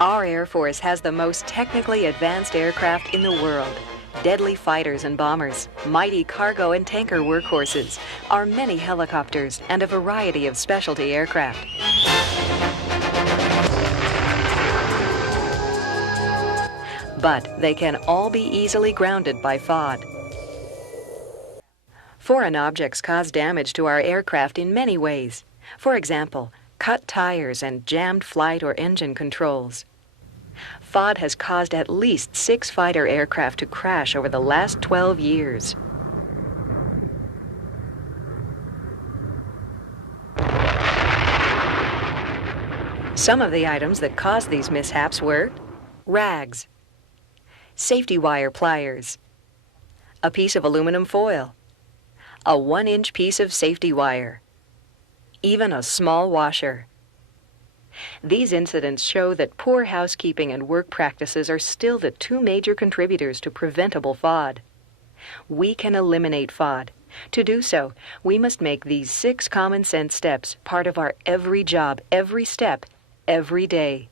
Our Air Force has the most technically advanced aircraft in the world. Deadly fighters and bombers, mighty cargo and tanker workhorses, our many helicopters, and a variety of specialty aircraft. But they can all be easily grounded by FOD. Foreign objects cause damage to our aircraft in many ways. For example, cut tires and jammed flight or engine controls. FOD has caused at least 6 fighter aircraft to crash over the last 12 years. Some of the items that caused these mishaps were rags, safety wire pliers, a piece of aluminum foil, a 1-inch piece of safety wire, even a small washer. These incidents show that poor housekeeping and work practices are still the 2 major contributors to preventable FOD. We can eliminate FOD. To do so, we must make these 6 common sense steps part of our every job, every step, every day.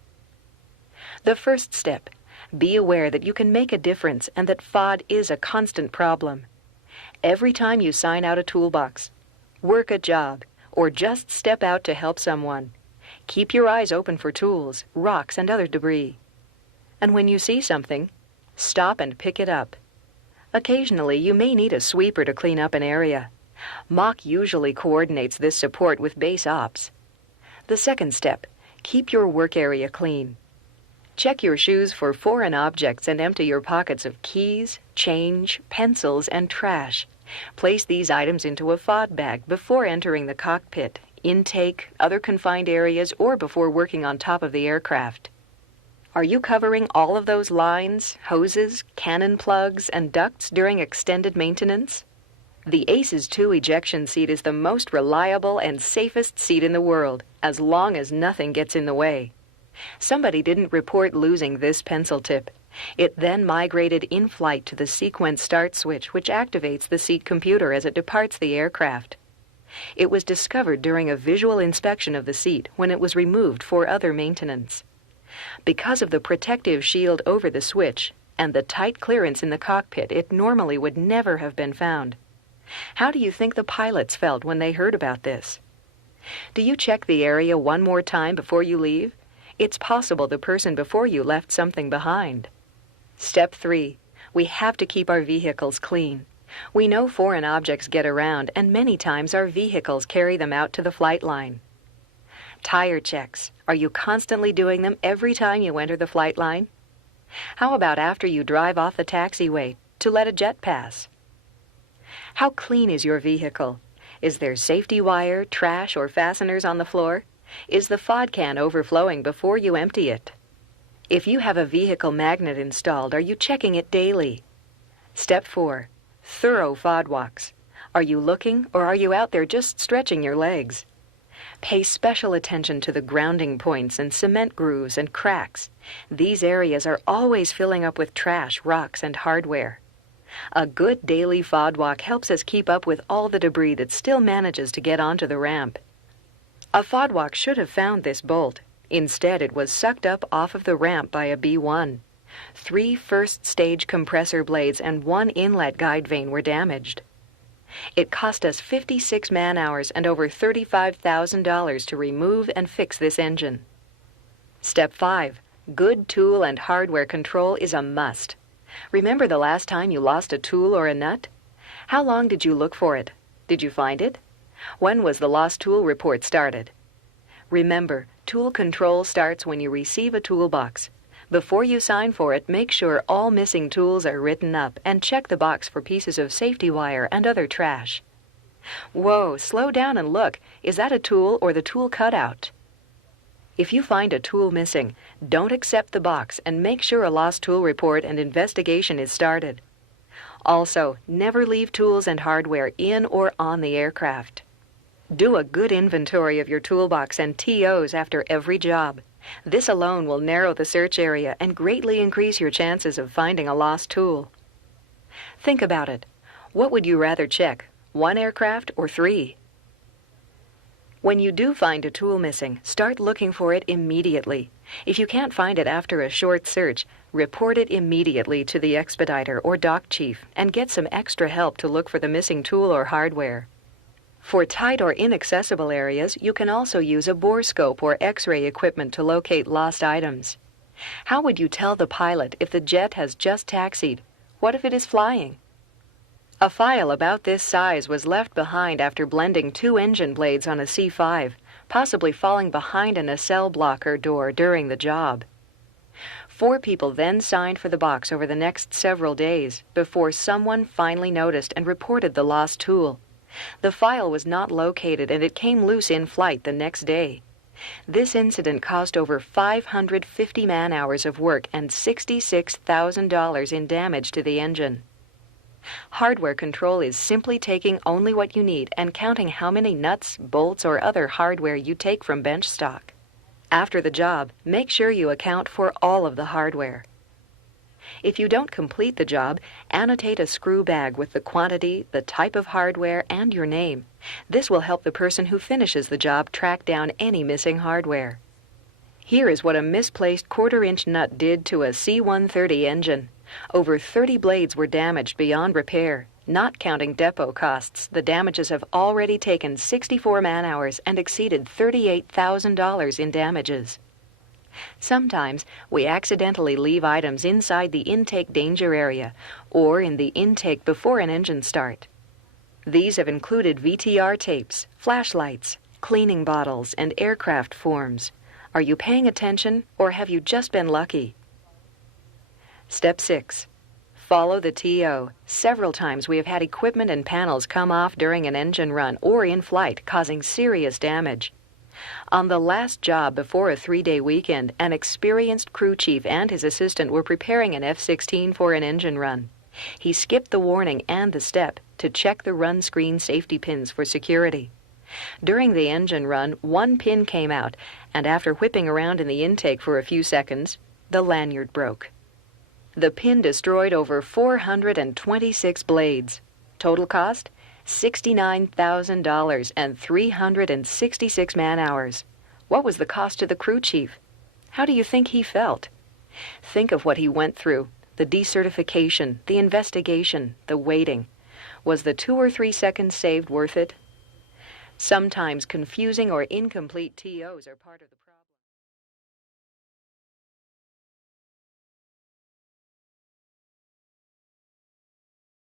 The first step, be aware that you can make a difference and that FOD is a constant problem. Every time you sign out a toolbox, work a job, or just step out to help someone, keep your eyes open for tools, rocks, and other debris. And when you see something, stop and pick it up. Occasionally, you may need a sweeper to clean up an area. MOC usually coordinates this support with base ops. The second step, keep your work area clean. Check your shoes for foreign objects and empty your pockets of keys, change, pencils, and trash. Place these items into a FOD bag before entering the cockpit, intake, other confined areas, or before working on top of the aircraft. Are you covering all of those lines, hoses, cannon plugs, and ducts during extended maintenance? The ACES 2 ejection seat is the most reliable and safest seat in the world, as long as nothing gets in the way. Somebody didn't report losing this pencil tip. It then migrated in flight to the sequence start switch, which activates the seat computer as it departs the aircraft. It was discovered during a visual inspection of the seat when it was removed for other maintenance. Because of the protective shield over the switch and the tight clearance in the cockpit, it normally would never have been found. How do you think the pilots felt when they heard about this? Do you check the area one more time before you leave? It's possible the person before you left something behind. Step 3. We have to keep our vehicles clean. We know foreign objects get around, and many times our vehicles carry them out to the flight line. Tire checks. Are you constantly doing them every time you enter the flight line? How about after you drive off the taxiway to let a jet pass? How clean is your vehicle? Is there safety wire, trash, or fasteners on the floor? Is the FOD can overflowing before you empty it? If you have a vehicle magnet installed, are you checking it daily? Step 4. Thorough FOD walks. Are you looking, or are you out there just stretching your legs? Pay special attention to the grounding points and cement grooves and cracks. These areas are always filling up with trash, rocks, and hardware. A good daily FOD walk helps us keep up with all the debris that still manages to get onto the ramp. A FOD walk should have found this bolt. Instead, it was sucked up off of the ramp by a B-1. 3 first-stage compressor blades and 1 inlet guide vane were damaged. It cost us 56 man-hours and over $35,000 to remove and fix this engine. Step 5. Good tool and hardware control is a must. Remember the last time you lost a tool or a nut? How long did you look for it? Did you find it? When was the lost tool report started? Remember, tool control starts when you receive a toolbox. Before you sign for it, make sure all missing tools are written up and check the box for pieces of safety wire and other trash. Whoa, slow down and look. Is that a tool or the tool cutout? If you find a tool missing, don't accept the box and make sure a lost tool report and investigation is started. Also, never leave tools and hardware in or on the aircraft. Do a good inventory of your toolbox and TOs after every job. This alone will narrow the search area and greatly increase your chances of finding a lost tool. Think about it. What would you rather check, 1 aircraft or 3? When you do find a tool missing, start looking for it immediately. If you can't find it after a short search, report it immediately to the expediter or dock chief and get some extra help to look for the missing tool or hardware. For tight or inaccessible areas, you can also use a borescope or X-ray equipment to locate lost items. How would you tell the pilot if the jet has just taxied? What if it is flying? A file about this size was left behind after blending 2 engine blades on a C-5, possibly falling behind a nacelle blocker door during the job. 4 people then signed for the box over the next several days before someone finally noticed and reported the lost tool. The file was not located and it came loose in flight the next day. This incident cost over 550 man-hours of work and $66,000 in damage to the engine. Hardware control is simply taking only what you need and counting how many nuts, bolts, or other hardware you take from bench stock. After the job, make sure you account for all of the hardware. If you don't complete the job, annotate a screw bag with the quantity, the type of hardware, and your name. This will help the person who finishes the job track down any missing hardware. Here is what a misplaced 1/4-inch nut did to a C-130 engine. Over 30 blades were damaged beyond repair. Not counting depot costs, the damages have already taken 64 man-hours and exceeded $38,000 in damages. Sometimes we accidentally leave items inside the intake danger area or in the intake before an engine start. These have included VTR tapes, flashlights, cleaning bottles, and aircraft forms. Are you paying attention or have you just been lucky? Step 6. Follow the TO. Several times we have had equipment and panels come off during an engine run or in flight, causing serious damage. On the last job before a 3-day weekend, an experienced crew chief and his assistant were preparing an F-16 for an engine run. He skipped the warning and the step to check the run screen safety pins for security. During the engine run, 1 pin came out, and after whipping around in the intake for a few seconds, the lanyard broke. The pin destroyed over 426 blades. Total cost? $69,000 and 366 man-hours. What was the cost to the crew chief? How do you think he felt? Think of what he went through, the decertification, the investigation, the waiting. Was the 2 or 3 seconds saved worth it? Sometimes confusing or incomplete TOs are part of the